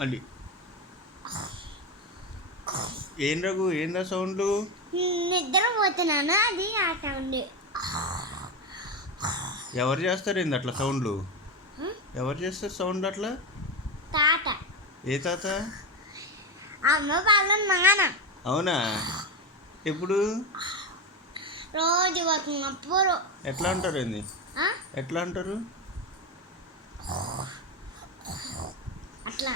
మళ్ళీ ఏం రఘు ఏందా సౌండ్లు? నిద్రపోతున్నాను, అది ఆ సౌండ్. ఎవరు చేస్తారు ఏంది అట్లా సౌండ్లు? ఎవరు చేస్తారు సౌండ్ అట్లా? తాత. ఏ తాత? అమ్మ వాళ్ళ నాన్న. అవునా? ఎప్పుడు? రోజు వచ్చినప్పుడు. ఎట్లా అంటారు ఏంది? ఎట్లా అంటారు అట్లా.